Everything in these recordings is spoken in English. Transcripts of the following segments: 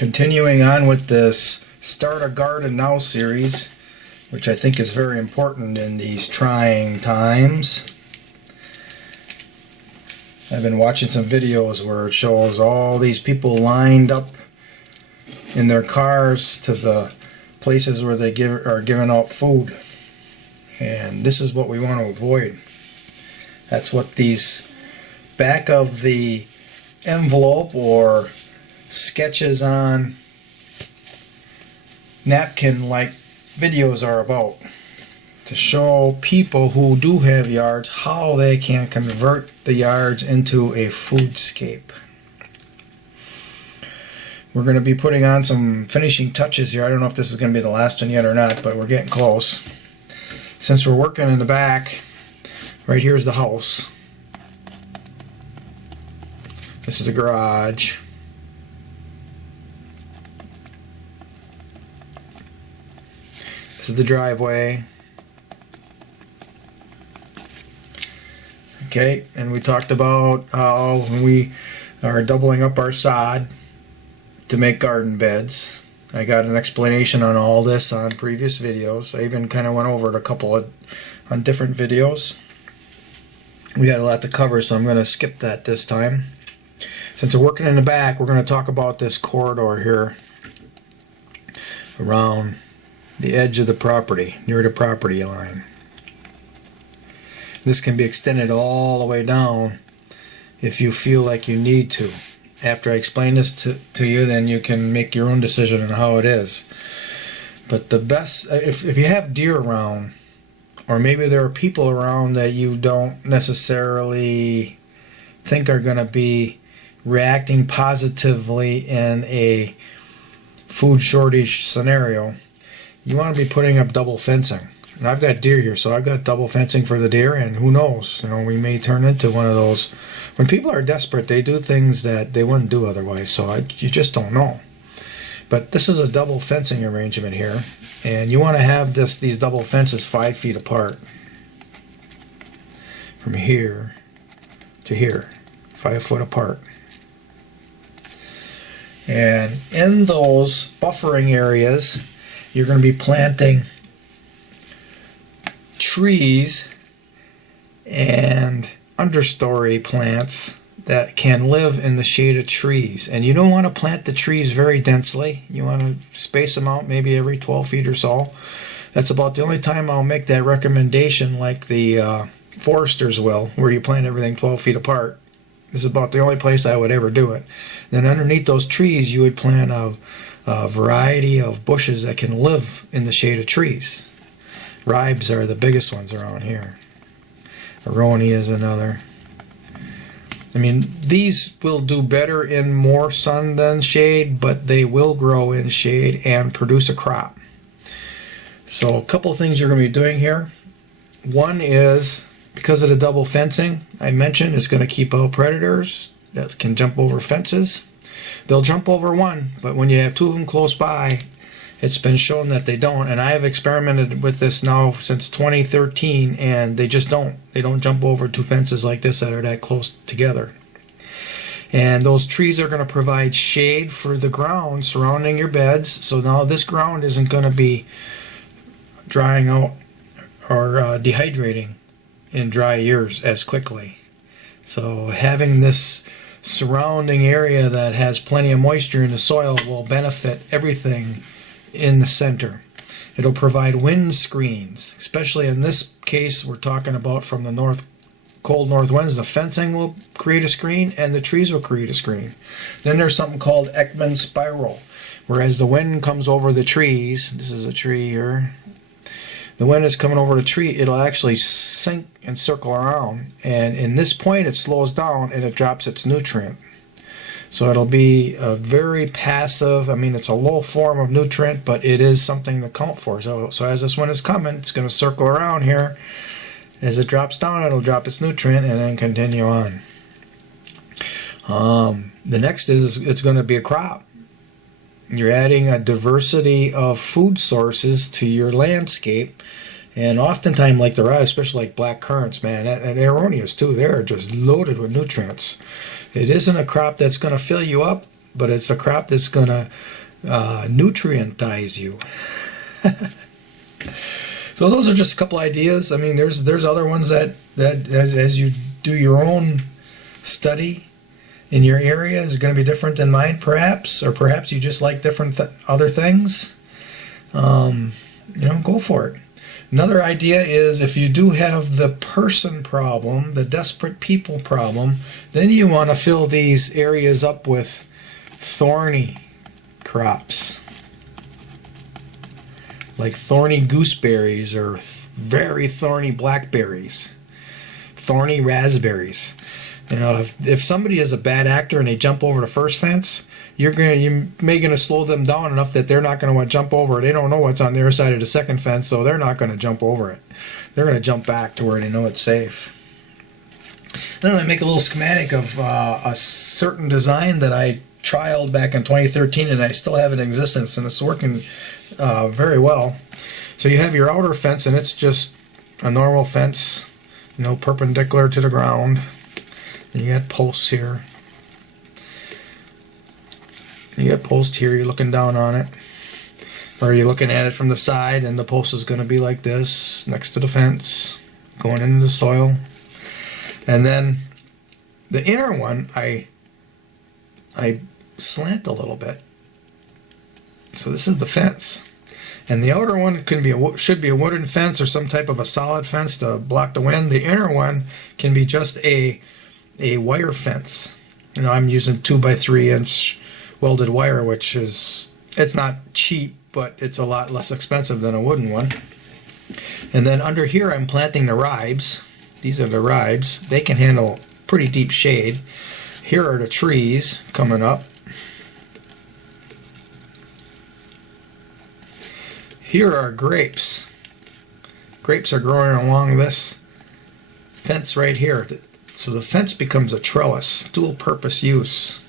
Continuing on with this Start a Garden Now series, which I think is very important in these trying times. I've been watching some videos where it shows all these people lined up in their cars to the places where they are giving out food. And this is what we want to avoid. That's what these back of the envelope or sketches on napkin like videos are about, to show people who do have yards how they can convert the yards into a foodscape. We're going to be putting on some finishing touches here. I don't know if this is going to be the last one yet or not, but we're getting close. Since we're working in the back, right here's the house. This is the garage. This is the driveway. Okay, and we talked about how we are doubling up our sod to make garden beds. I got an explanation on all this on previous videos. I even kind of went over it on different videos. We got a lot to cover, so I'm going to skip that this time. Since we're working in the back, we're going to talk about this corridor here around the edge of the property, near the property line. This can be extended all the way down if you feel like you need to. After I explain this to you, then you can make your own decision on how it is. But the best, if you have deer around, or maybe there are people around that you don't necessarily think are going to be reacting positively in a food shortage scenario, you want to be putting up double fencing. And I've got deer here, so I've got double fencing for the deer, and who knows, we may turn into one of those. When people are desperate, they do things that they wouldn't do otherwise, so you just don't know. But this is a double fencing arrangement here, and you want to have these double fences 5 feet apart. From here to here, 5 foot apart. And in those buffering areas, you're going to be planting trees and understory plants that can live in the shade of trees. And you don't want to plant the trees very densely. You want to space them out maybe every 12 feet or so. That's about the only time I'll make that recommendation, like the foresters will, where you plant everything 12 feet apart. This is about the only place I would ever do it. Then underneath those trees, you would plant a variety of bushes that can live in the shade of trees. Ribes are the biggest ones around here. Aronia is another. I mean, these will do better in more sun than shade, but they will grow in shade and produce a crop. So a couple of things you're going to be doing here. One is, because of the double fencing I mentioned, is going to keep out predators that can jump over fences. They'll jump over one, but when you have two of them close by, it's been shown that they don't. And I have experimented with this now since 2013, and they just don't. They don't jump over two fences like this that are that close together. And those trees are going to provide shade for the ground surrounding your beds. So now this ground isn't going to be drying out or dehydrating in dry years as quickly. So having this surrounding area that has plenty of moisture in the soil will benefit everything in the center. It'll provide wind screens, especially in this case we're talking about from the cold north winds. The fencing will create a screen and the trees will create a screen. Then there's something called Ekman's spiral, whereas the wind comes over the trees. This is a tree here. The wind is coming over the tree, it'll actually sink and circle around, and in this point it slows down and it drops its nutrient. So it'll be a very passive, it's a low form of nutrient, but it is something to count for. So as this wind is coming, it's going to circle around here. As it drops down, it'll drop its nutrient and then continue on. The next is it's going to be a crop. You're adding a diversity of food sources to your landscape, and oftentimes, like the rye, especially like black currants, man, and aronias too, they're just loaded with nutrients. It isn't a crop that's going to fill you up, but it's a crop that's going to nutrientize you. So those are just a couple ideas. I mean, there's other ones that as you do your own study in your area is going to be different than mine, perhaps, or perhaps you just like different other things. Go for it. Another idea is if you do have the person problem, the desperate people problem, then you want to fill these areas up with thorny crops, like thorny gooseberries or very thorny blackberries, thorny raspberries. If somebody is a bad actor and they jump over the first fence, you're going to slow them down enough that they're not going to want to jump over it. They don't know what's on their side of the second fence, so they're not going to jump over it. They're going to jump back to where they know it's safe. Then I make a little schematic of a certain design that I trialed back in 2013, and I still have it in existence, and it's working very well. So you have your outer fence, and it's just a normal fence, perpendicular to the ground. And you got posts here. You got post here, you're looking down on it. Or you're looking at it from the side, and the post is going to be like this, next to the fence, going into the soil. And then the inner one, I slant a little bit. So this is the fence. And the outer one should be a wooden fence or some type of a solid fence to block the wind. The inner one can be just a wire fence. I'm using 2x3 inch welded wire, which it's not cheap, but it's a lot less expensive than a wooden one. And then under here I'm planting the ribes. These are the ribes. They can handle pretty deep shade. Here are the trees coming up. Here are grapes. Grapes are growing along this fence right here. So the fence becomes a trellis, dual purpose use.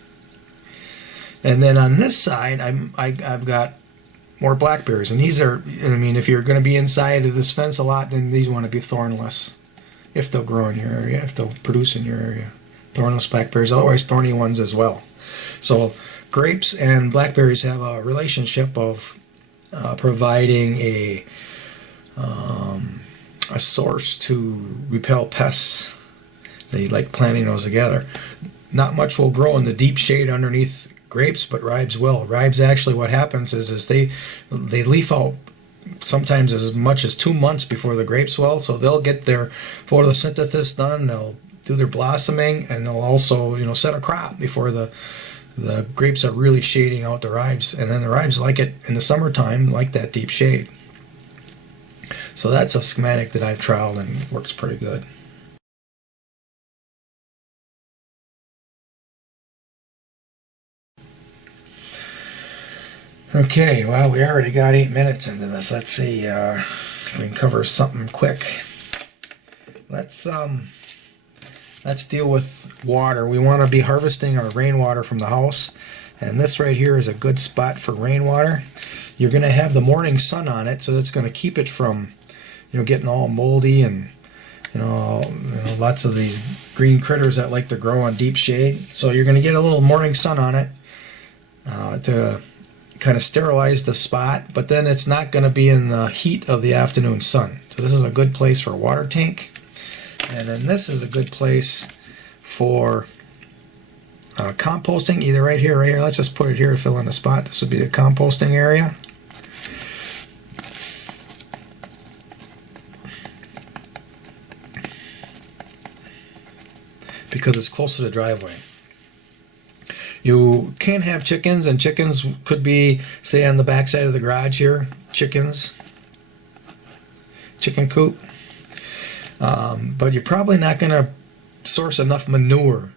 And then on this side, I've got more blackberries. And these are, if you're going to be inside of this fence a lot, then these want to be thornless. If they'll grow in your area, if they'll produce in your area. Thornless blackberries, otherwise thorny ones as well. So grapes and blackberries have a relationship of providing a source to repel pests. So you like planting those together. Not much will grow in the deep shade underneath grapes, but ribes will. Ribes, actually what happens is they leaf out sometimes as much as 2 months before the grapes will, so they'll get their photosynthesis done, they'll do their blossoming, and they'll also set a crop before the grapes are really shading out the ribes. And then the ribes like it in the summertime, like that deep shade. So that's a schematic that I've trialed and works pretty good. Okay, well, we already got 8 minutes into this. Let's see if we can cover something quick. Let's deal with water. We want to be harvesting our rainwater from the house, and this right here is a good spot for rainwater. You're going to have the morning sun on it, so that's going to keep it from, getting all moldy and lots of these green critters that like to grow on deep shade. So you're going to get a little morning sun on it to kind of sterilize the spot, but then it's not going to be in the heat of the afternoon sun. So this is a good place for a water tank. And then this is a good place for composting, either right here or right here. Let's just put it here to fill in the spot. This would be the composting area. Because it's close to the driveway. You can have chickens, and chickens could be, say, on the back side of the garage here. Chicken coop. But you're probably not going to source enough manure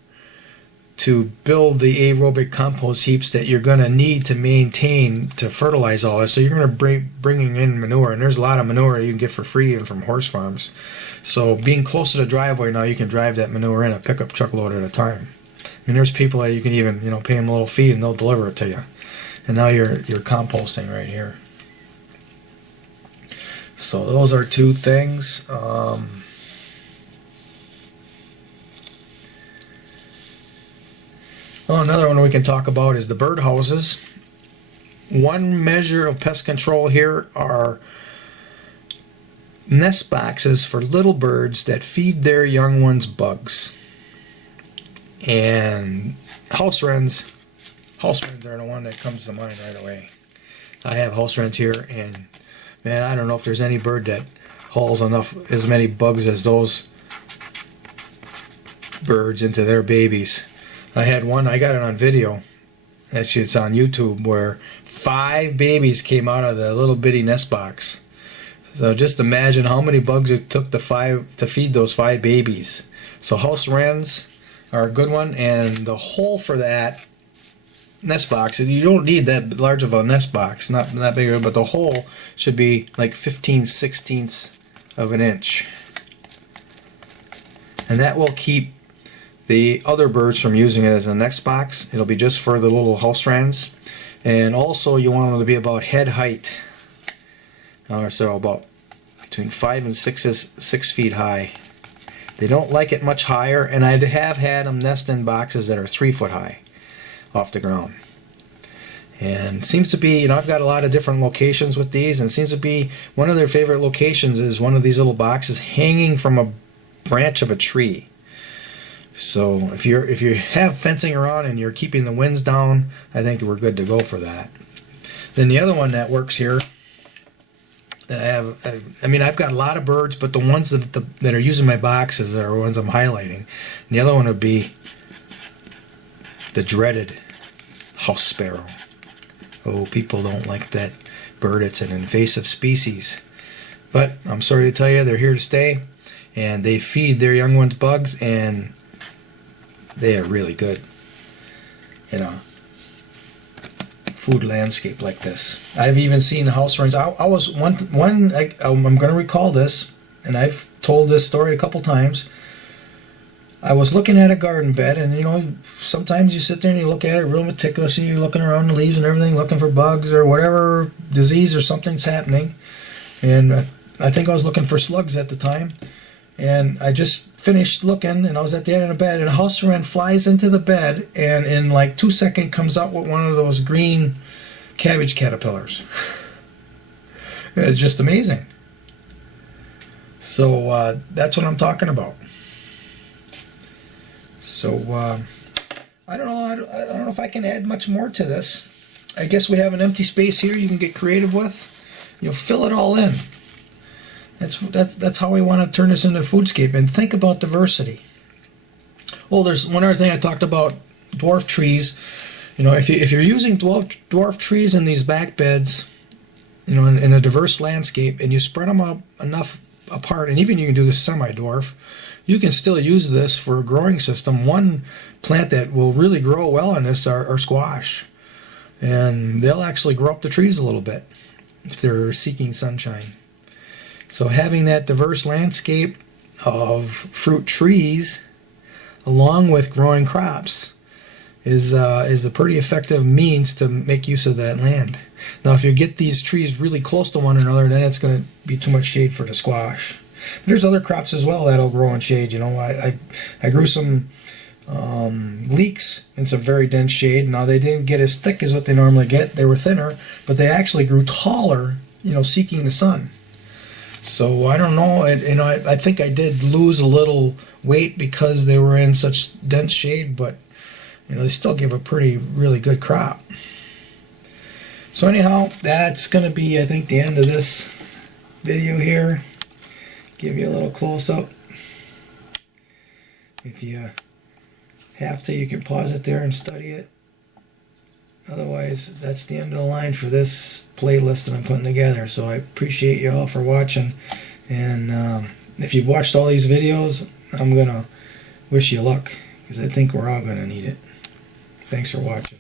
to build the aerobic compost heaps that you're going to need to maintain to fertilize all this. So you're going to bringing in manure, and there's a lot of manure you can get for free even from horse farms. So being close to the driveway now, you can drive that manure in a pickup truck load at a time. There's people that you can even pay them a little fee and they'll deliver it to you. And now you're composting right here. So those are two things. Well, another one we can talk about is the bird houses. One measure of pest control here are nest boxes for little birds that feed their young ones bugs. And house wrens are the one that comes to mind right away. I have house wrens here, and man, I don't know if there's any bird that hauls as many bugs as those birds into their babies. I had one, I got it on video, actually it's on YouTube, where 5 babies came out of the little bitty nest box. So just imagine how many bugs it took to feed those 5 babies. So house wrens are a good one, and the hole for that nest box, and you don't need that large of a nest box, not that big, but the hole should be like 15/16 of an inch. And that will keep the other birds from using it as a nest box. It'll be just for the little house wrens. And also you want them to be about head height. So about between 5 and 6 feet high. They don't like it much higher, and I have had them nest in boxes that are 3 foot high off the ground. And seems to be, I've got a lot of different locations with these, and it seems to be one of their favorite locations is one of these little boxes hanging from a branch of a tree. So if you have fencing around and you're keeping the winds down, I think we're good to go for that. Then the other one that works here, I've got a lot of birds, but the ones that are using my boxes are ones I'm highlighting. And the other one would be the dreaded house sparrow. Oh, people don't like that bird. It's an invasive species. But I'm sorry to tell you, they're here to stay, and they feed their young ones bugs, and they are really good in a food landscape like this. I've even seen house wrens. I was I'm going to recall this, and I've told this story a couple times. I was looking at a garden bed, and sometimes you sit there and you look at it real meticulously. You're looking around the leaves and everything, looking for bugs or whatever disease or something's happening. And I think I was looking for slugs at the time. And I just finished looking, and I was at the end of the bed, and a house wren flies into the bed, and in like 2 seconds comes out with one of those green cabbage caterpillars. It's just amazing. So that's what I'm talking about. So I don't know. I don't know if I can add much more to this. I guess we have an empty space here you can get creative with. Fill it all in. That's how we want to turn this into a foodscape, and think about diversity. Well, there's one other thing I talked about: dwarf trees. If you're using dwarf trees in these back beds, in a diverse landscape, and you spread them up enough apart, and even you can do this semi-dwarf, you can still use this for a growing system. One plant that will really grow well in this are squash, and they'll actually grow up the trees a little bit if they're seeking sunshine. So having that diverse landscape of fruit trees along with growing crops is a pretty effective means to make use of that land. Now, if you get these trees really close to one another, then it's going to be too much shade for the squash. But there's other crops as well that'll grow in shade. I grew some leeks in some very dense shade. Now, they didn't get as thick as what they normally get. They were thinner, but they actually grew taller, seeking the sun. So I don't know. I think I did lose a little weight because they were in such dense shade, but they still give a really good crop. So anyhow, that's going to be, I think, the end of this video here. Give you a little close-up. If you have to, you can pause it there and study it. Otherwise, that's the end of the line for this playlist that I'm putting together. So I appreciate you all for watching. And if you've watched all these videos, I'm going to wish you luck, because I think we're all going to need it. Thanks for watching.